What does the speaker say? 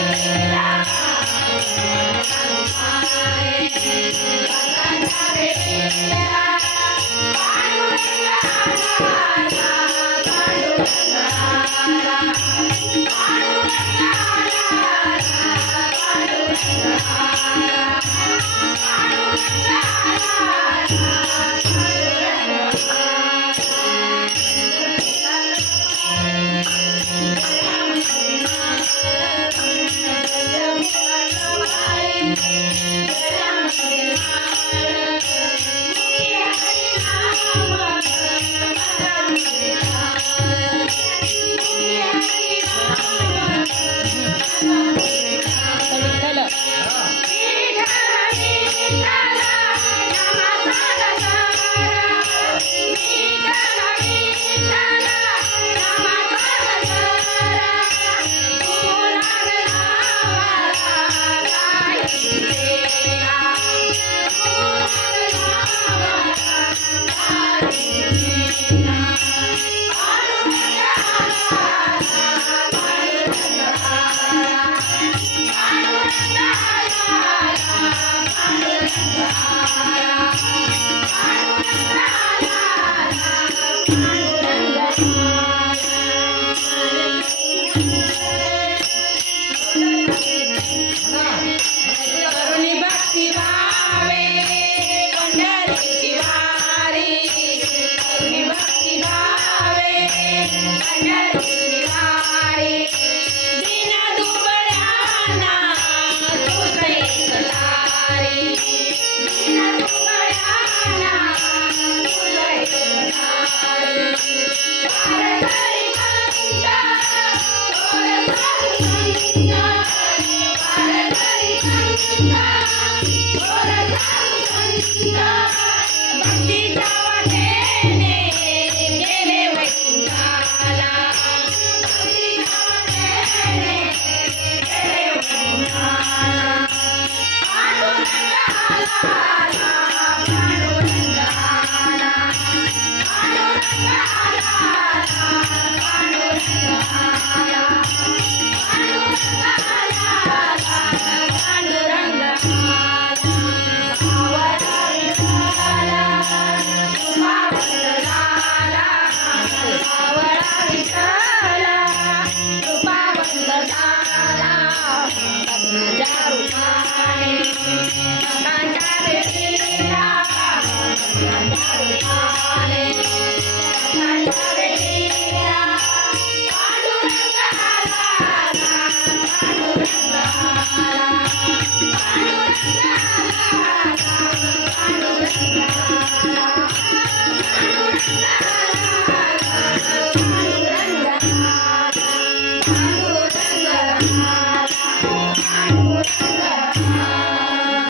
Yeah. Hare Hare Thank you.